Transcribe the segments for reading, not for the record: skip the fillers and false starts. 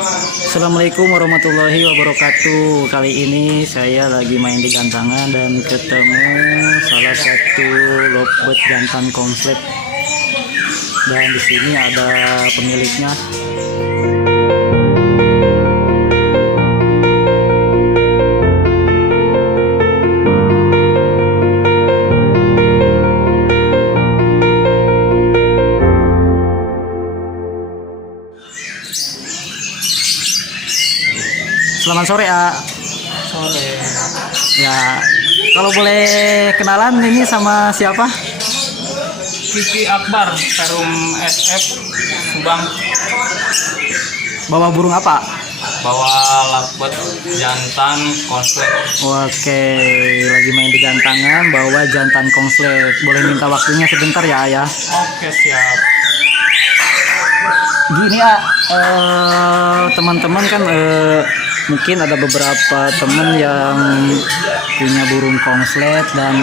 Assalamualaikum warahmatullahi wabarakatuh. Kali ini saya lagi main di gantangan dan ketemu salah satu lovebird jantan konslet. Dan di sini ada pemiliknya. Selamat sore, A. Sore. Ya, kalau boleh kenalan ini sama siapa? Kiki Akbar, Perum SF Subang. Bawa burung apa? Bawa lovebird jantan konslet. Oke, lagi main di gantangan, bawa jantan konslet. Boleh minta waktunya sebentar ya, Ayah? Oke, siap. Gini, A, teman-teman kan mungkin ada beberapa teman yang punya burung konslet, dan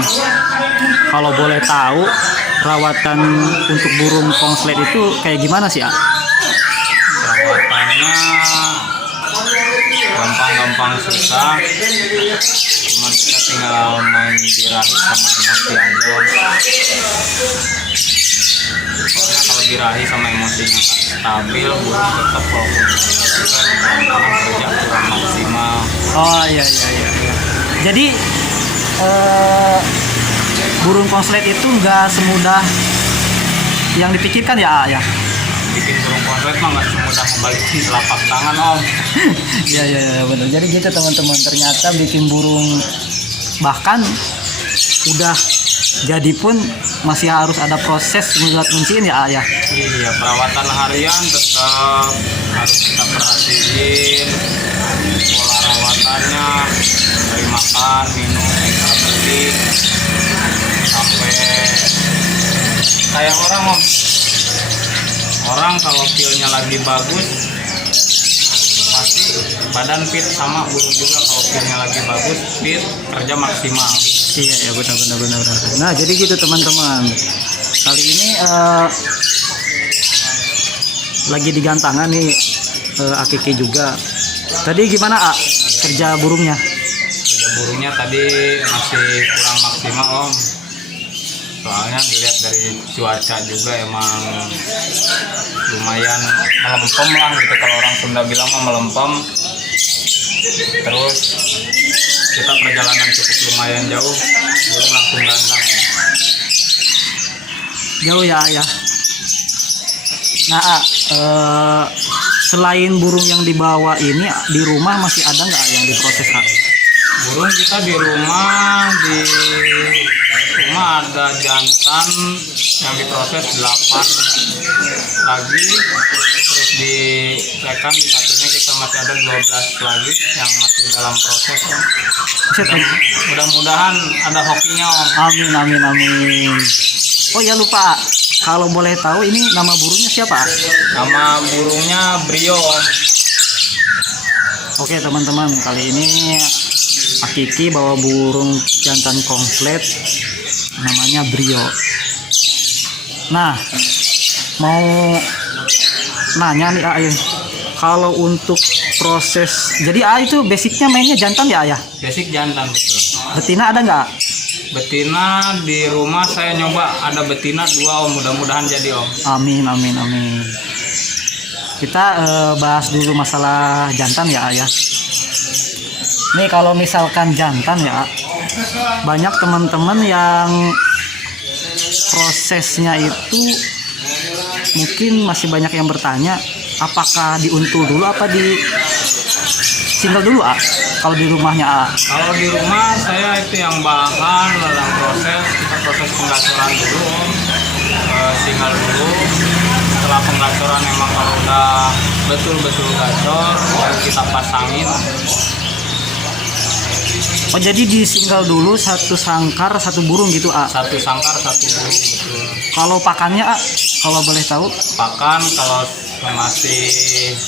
kalau boleh tahu perawatan untuk burung konslet itu kayak gimana sih, A? Perawatannya gampang-gampang susah. Cuman kita tinggal main dirahi sama emosi aja. Soalnya kalau dirahi sama emosinya nggak stabil, burung tetap walaupun kerja kurang maksimal. Oh iya. Jadi burung konslet itu nggak semudah yang dipikirkan ya, A, ya? Bikin burung konslet mah nggak semudah membalikin telapak tangan, Om. Iya benar. Jadi gitu teman-teman, ternyata bikin burung bahkan udah jadi pun masih harus ada proses mengulat kunciin ya, A, ya? Iya, perawatan harian tetap harus kita perhatiin, pola rawatannya, dari makan, minum, ekstra bersih, sampai kayak orang, Om. Orang kalau feel-nya lagi bagus pasti badan fit, sama burung juga kalau feel-nya lagi bagus fit, kerja maksimal. Iya ya, benar. Nah jadi gitu teman-teman, kali ini lagi di gantangan nih, Akiki juga. Tadi gimana, A, kerja burungnya? Kerja burungnya tadi masih kurang maksimal, Om. Soalnya dilihat dari cuaca juga emang lumayan melempem lah gitu, kalau orang Sunda bilang mah melempem. Terus kita perjalanan cukup lumayan jauh, burung langsung gantang ya. Jauh ya, A, ya. Nah, A, selain burung yang dibawa ini, di rumah masih ada nggak yang diproses, A? Burung kita di rumah ada jantan yang diproses 8 lagi, terus di rekan di satunya kita masih ada 12 lagi yang masih dalam proses, Om. Mudah-mudahan ada hokinya, Om. Amin. Oh ya, lupa, A. Kalau boleh tahu ini nama burungnya siapa, A? Nama burungnya Brio, Om. Oke teman-teman, kali ini Akiki bawa burung jantan konslet namanya Brio. Nah, mau nanya nih, A, kalau untuk proses, jadi A itu basicnya mainnya jantan ya, A, ya? Basic jantan, betul. Betina ada nggak? Betina di rumah saya nyoba ada betina 2, Om. Mudah-mudahan jadi, Om. Amin. Kita bahas dulu masalah jantan ya, A, ya. Nih kalau misalkan jantan ya, A, banyak teman-teman yang prosesnya itu mungkin masih banyak yang bertanya, apakah diuntul dulu apa di single dulu, A? Kalau di rumahnya, A? Kalau di rumah saya itu yang bahan dalam proses, kita proses penggacoran dulu, Om. Single dulu. Setelah penggacoran emang kalau udah betul-betul gacor, baru kita pasangin. Oh jadi di single dulu, satu sangkar satu burung gitu, A? Satu sangkar satu burung, betul. Kalau pakannya, A, kalau boleh tahu? Pakan kalau masih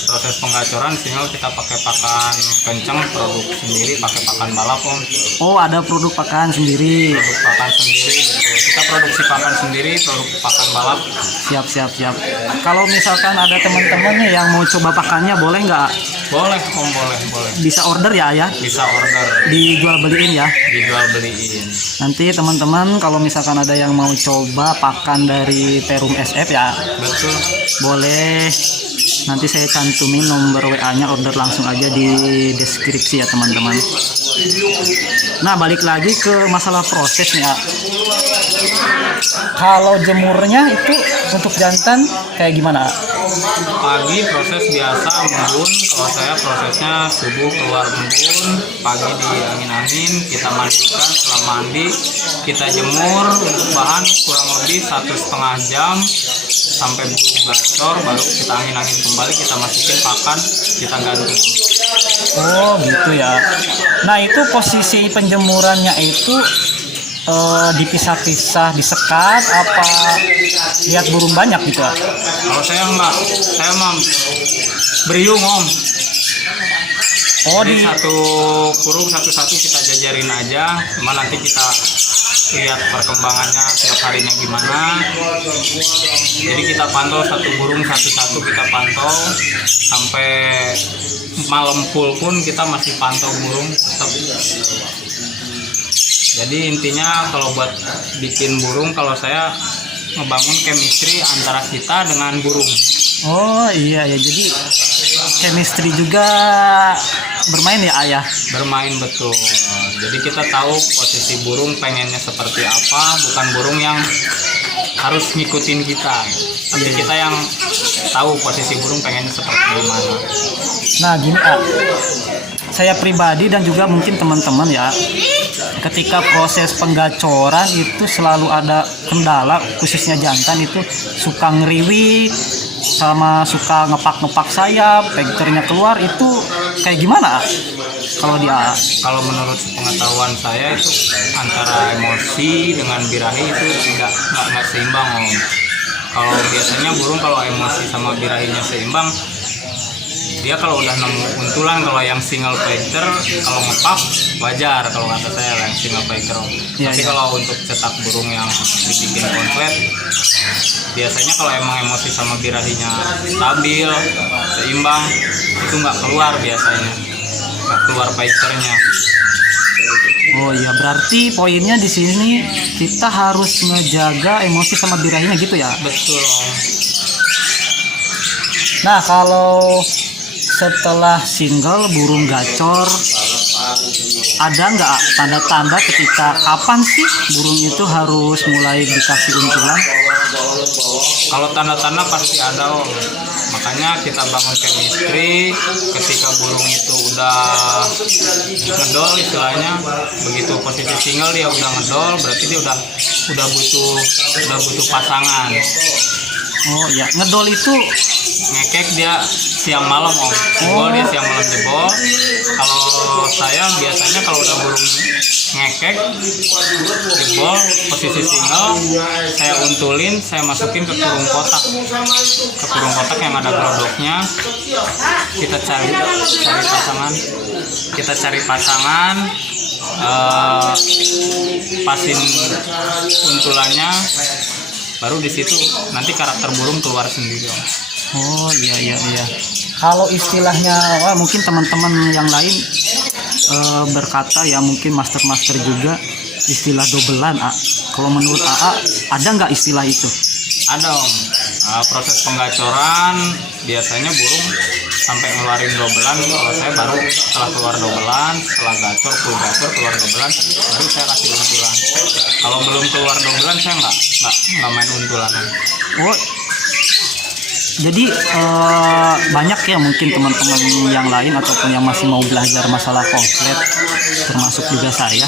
proses penggacoran, single kita pakai pakan kencang, produk sendiri, pakai pakan balap om. Oh, ada produk pakan sendiri. Produk pakan sendiri, betul. Kita produksi pakan sendiri, produk pakan balap. Siap, siap, siap. Kalau misalkan ada teman-teman nih yang mau coba pakannya, boleh nggak? Boleh om, boleh. Bisa order ya, Ayah? Bisa order, Dijual beliin ya. dijual beliin. Nanti teman-teman kalau misalkan ada yang mau coba pakan dari Perum SF ya, Betul. boleh. Nanti saya cantumin nomor WA-nya, order langsung aja di deskripsi ya teman-teman. Nah, balik lagi ke masalah proses nih ya. Kalau jemurnya itu untuk jantan kayak gimana? Pagi proses biasa mengembun, kalau saya prosesnya subuh keluar mengembun, pagi diangin-angin, kita mandikan, setelah mandi kita jemur untuk bahan kurang lebih 1,5 jam sampai burung gacor, baru kita angin-angin kembali, kita masukin pakan, kita ganti. Oh gitu ya. Nah itu posisi penjemurannya itu dipisah-pisah, disekat apa lihat burung banyak gitu ya? Kalau saya enggak, saya mah beriung om. Oh Jadi di satu kurung satu-satu kita jajarin aja, cuma nanti kita lihat perkembangannya tiap harinya gimana. Jadi kita pantau satu burung satu-satu, kita pantau sampai malam full pun kita masih pantau burung tetap. Jadi intinya kalau buat bikin burung, kalau saya ngebangun chemistry antara kita dengan burung. Oh iya ya, jadi chemistry juga bermain ya Ayah. Bermain betul. Jadi kita tahu posisi burung pengennya seperti apa, bukan burung yang harus ngikutin kita. Tapi kita yang tahu posisi burung pengennya seperti gimana. Nah gini saya pribadi dan juga mungkin teman-teman ya, ketika proses penggacoran itu selalu ada kendala, khususnya jantan itu suka ngeriwi sama suka ngepak-ngepak sayap, vektornya keluar, itu kayak gimana kalau dia? Kalau menurut pengetahuan saya itu antara emosi dengan birahi itu nggak seimbang om. Kalau biasanya burung kalau emosi sama birahinya seimbang, dia kalau udah nemu untulan, kalau yang single factor kalau ngepak wajar kalau kata saya yang single factor. Ya, Tapi ya. kalau untuk cetak burung yang dibikin komplit, biasanya kalau emang emosi sama birahinya stabil, seimbang, itu nggak keluar biasanya, nggak keluar factornya. Oh iya, berarti poinnya di sini kita harus ngejaga emosi sama birahinya gitu ya. Betul. Nah kalau setelah single burung gacor, ada nggak tanda-tanda ketika kapan sih burung itu harus mulai dikasih untulan? Kalau tanda-tanda pasti ada om. Makanya kita bangun chemistry ketika burung itu udah ngedol istilahnya, begitu posisi single dia udah ngedol, berarti dia udah butuh pasangan. Oh ya, ngedol itu Ngekek dia siang malam om, jebol dia siang malam jebol. Kalau saya biasanya kalau udah burung ngekek jebol posisi single, saya untulin, saya masukin ke kurung kotak yang ada glodoknya. Kita cari pasangan, pasin untulannya, baru di situ nanti karakter burung keluar sendiri om. oh iya. Kalau istilahnya, wah, mungkin teman-teman yang lain berkata ya, mungkin master juga istilah dobelan. Kalau menurut AA ada nggak istilah itu? Ada om. Proses penggacoran biasanya burung sampai ngeluarin dobelan. Kalau saya baru setelah keluar dobelan, setelah gacor full gacor keluar dobelan, baru saya kasih untulan. Kalau belum keluar dobelan saya nggak main untulan. Oh, jadi banyak ya mungkin teman-teman yang lain ataupun yang masih mau belajar masalah komplet, termasuk juga saya.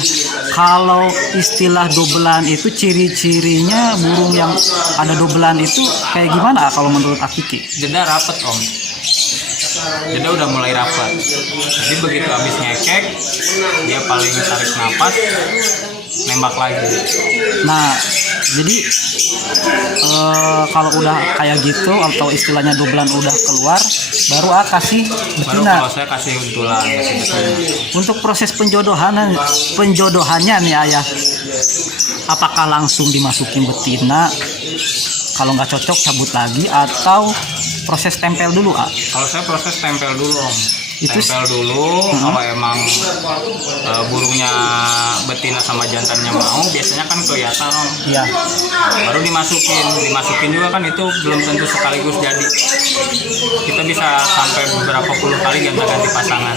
Kalau istilah dobelan itu ciri-cirinya burung yang ada dobelan itu kayak gimana kalau menurut Akiki? Jeda rapet om. Jeda udah mulai rapat. Jadi begitu habis ngekek, dia paling tarik napas, nembak lagi. Nah, Jadi kalau udah kayak gitu atau istilahnya 2 bulan udah keluar, baru kasih Baru betina. kalau saya kasih untulan kasih betina. Untuk proses penjodohannya nih ayah, apakah langsung dimasukin betina? Kalau nggak cocok cabut lagi atau proses tempel dulu Kalau saya proses tempel dulu om. Itu Tempel dulu. Kalau emang burungnya betina sama jantannya mau, biasanya kan kelihatan om. ya. Baru dimasukin juga kan itu belum tentu sekaligus jadi. Kita bisa sampai beberapa puluh kali ganti-ganti pasangan.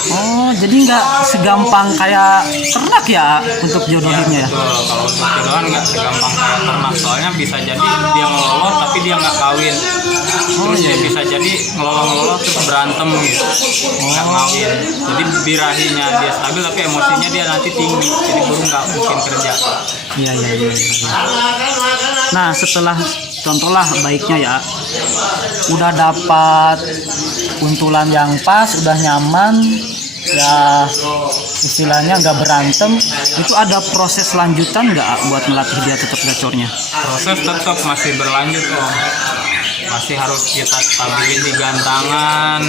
Oh, jadi nggak segampang kayak ternak ya untuk jodohinnya ya? Betul, kalau untuk jodohan nggak segampang kayak ternak, soalnya bisa jadi dia ngeloloh tapi dia nggak kawin. Terus dia bisa jadi ngeloloh terus berantem gitu, nggak ngawin. Jadi birahinya dia stabil tapi emosinya dia nanti tinggi, jadi burung nggak mungkin kerja. Iya, iya, iya. Nah, setelah contohlah baiknya ya, udah dapat untulan yang pas, udah nyaman, ya istilahnya nggak berantem, itu ada proses lanjutan nggak buat melatih dia tetap gacornya? Proses tetap masih berlanjut om. Masih harus kita stabilin di gantangan,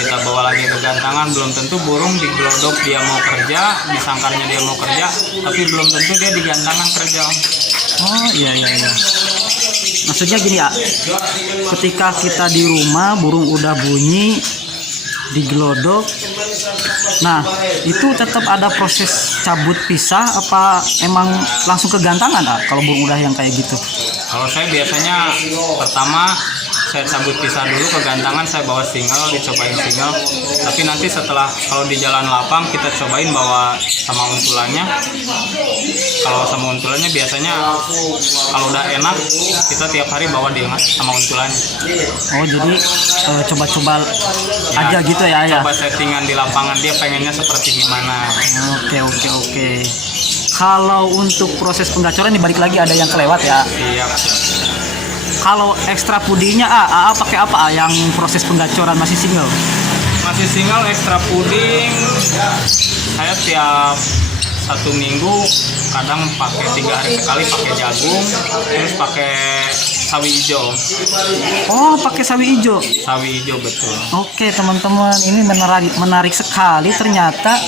kita bawa lagi ke gantangan. Belum tentu burung di glodok dia mau kerja, di sangkarnya dia mau kerja, tapi belum tentu dia di gantangan kerja om. Oh iya, iya, iya. Maksudnya gini ya, ketika kita di rumah burung udah bunyi di glodok, nah itu tetap ada proses cabut pisah apa emang langsung ke gantangan kalau burung udah yang kayak gitu? Kalau saya biasanya pertama saya cabut pisah dulu ke gantangan, saya bawa single, dicobain single. Tapi nanti setelah kalau di jalan lapang kita cobain bawa sama untulannya. Kalau sama untulannya biasanya kalau udah enak kita tiap hari bawa dia sama untulannya. Oh jadi coba-coba aja gitu ya ya? Coba settingan di lapangan dia pengennya seperti gimana. Oke, oke, oke. Kalau untuk proses penggacoran nih balik lagi ada yang kelewat ya. Siap. Kalau ekstra pudinya pakai apa yang proses penggacoran masih single? Masih single ekstra puding. Saya tiap 1 minggu kadang pakai 3 hari sekali pakai jagung, terus pakai sawi hijau. Oh, pakai sawi hijau. Sawi hijau betul. Oke, teman-teman, ini menarik sekali ternyata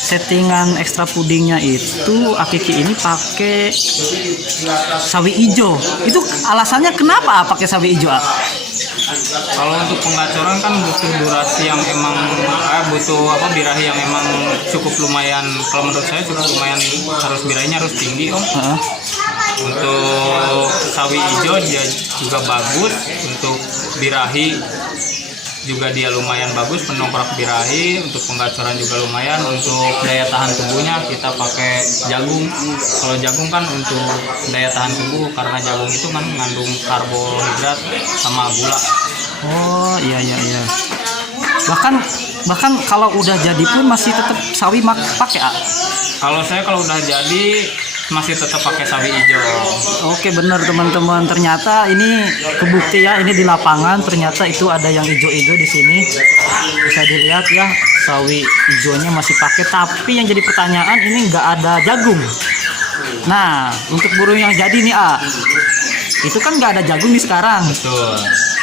settingan ekstra pudingnya itu Akiki ini pakai sawi hijau. Itu alasannya kenapa pakai sawi hijau? Kalau untuk penggacoran kan butuh durasi yang emang butuh birahi yang emang cukup lumayan. Kalau menurut saya cukup lumayan, harus birahinya harus tinggi om. Untuk sawi hijau dia juga bagus, untuk birahi juga dia lumayan bagus, pendongkrak birahi. Untuk penggacoran juga lumayan. Untuk daya tahan tubuhnya kita pakai jagung. Kalau jagung kan untuk daya tahan tubuh, karena jagung itu kan mengandung karbohidrat sama gula. Oh iya, iya, iya. Bahkan kalau udah jadi pun masih tetap sawi pakai Kalau saya kalau udah jadi masih tetap pakai sawi hijau. Oke, benar teman-teman, ternyata ini kebukti ya, ini di lapangan ternyata itu ada yang hijau-hijau di sini. Bisa dilihat ya, sawi hijaunya masih pakai, tapi yang jadi pertanyaan ini nggak ada jagung. Nah, untuk burung yang jadi nih itu kan nggak ada jagung nih sekarang. Betul.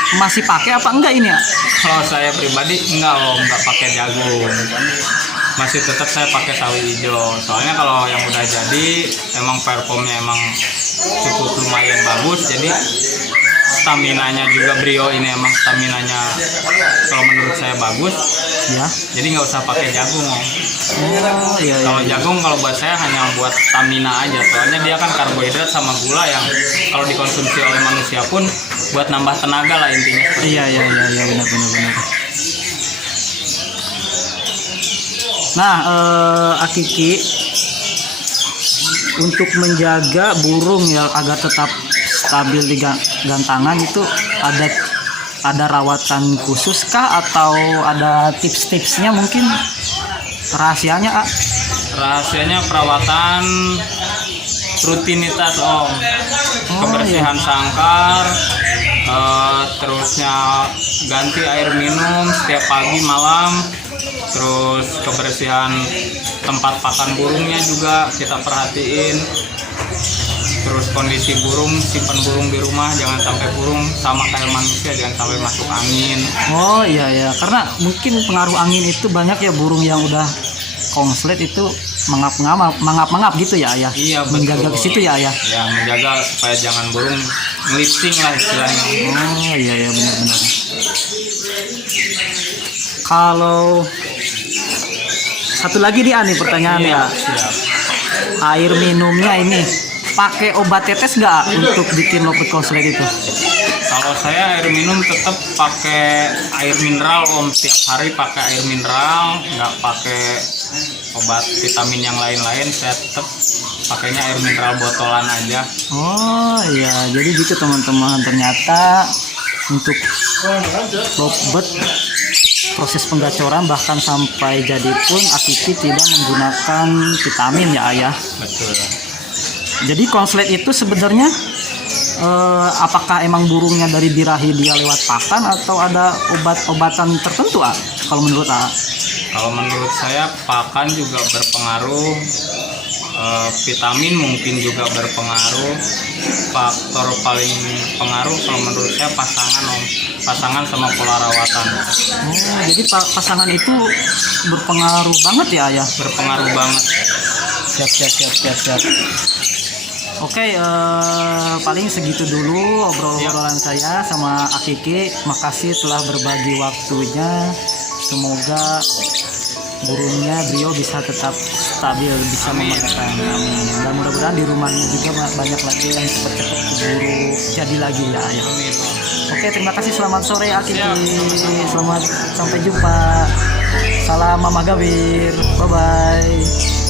Masih pakai apa enggak ini Kalau saya pribadi nggak pakai jagung. Masih tetap saya pakai sawi hijau. Soalnya kalau yang udah jadi emang performnya emang cukup lumayan bagus. Jadi staminanya juga brio ini emang staminanya kalau menurut saya bagus. Ya. Jadi nggak usah pakai jagung om. Oh iya, iya. Kalau jagung kalau buat saya hanya buat stamina aja. Soalnya dia kan karbohidrat sama gula yang kalau dikonsumsi oleh manusia pun buat nambah tenaga lah intinya. Iya, iya, iya, iya, benar. Nah, Akiki untuk menjaga burung yang agar tetap stabil di gantangan itu ada rawatan khusus kah atau ada tips-tipsnya mungkin rahasianya Rahasianya perawatan rutinitas om. Kebersihan sangkar, terusnya ganti air minum setiap pagi malam, terus kebersihan tempat pakan burungnya juga kita perhatiin, Terus kondisi burung, simpan burung di rumah, jangan sampai burung sama kayak manusia, jangan sampai masuk angin. Oh iya ya, karena mungkin pengaruh angin itu banyak ya burung yang udah konslet itu mengap-mengap gitu ya ayah. Iya, betul. Menjaga ke situ ya ayah. Ya, menjaga supaya jangan burung ngelipsing lah istilahnya. Oh iya ya, benar-benar. Kalau satu lagi nih pertanyaan Iya, ya, siap. air minumnya ini pakai obat tetes nggak untuk bikin lopet konslet itu? Kalau saya air minum tetap pakai air mineral om, tiap hari pakai air mineral, nggak pakai obat vitamin yang lain-lain. Saya tetap pakainya air mineral botolan aja. Oh iya, jadi gitu teman-teman, ternyata untuk lopet proses penggacoran bahkan sampai jadi pun Akiki tidak menggunakan vitamin ya ayah. Betul. Jadi konslet itu sebenarnya apakah emang burungnya dari birahi dia lewat pakan atau ada obat-obatan tertentu kalau menurut Kalau menurut saya pakan juga berpengaruh, vitamin mungkin juga berpengaruh. Faktor paling pengaruh kalau menurut saya pasangan sama pola rawatan. Oh, jadi pasangan itu berpengaruh banget ya ayah? Berpengaruh banget. Siap. Oke, paling segitu dulu obrolan saya sama Akiki. Makasih telah berbagi waktunya. Semoga burungnya Brio bisa tetap stabil, bisa memakan. Amin. Dan mudah-mudahan di rumahnya juga banyak lagi yang cepat-cepat keburu jadi lagi ya ayah. Amin. Oke, terima kasih. Selamat sore Akiki. Selamat sampai jumpa. Salam Mama Gawir. Bye bye.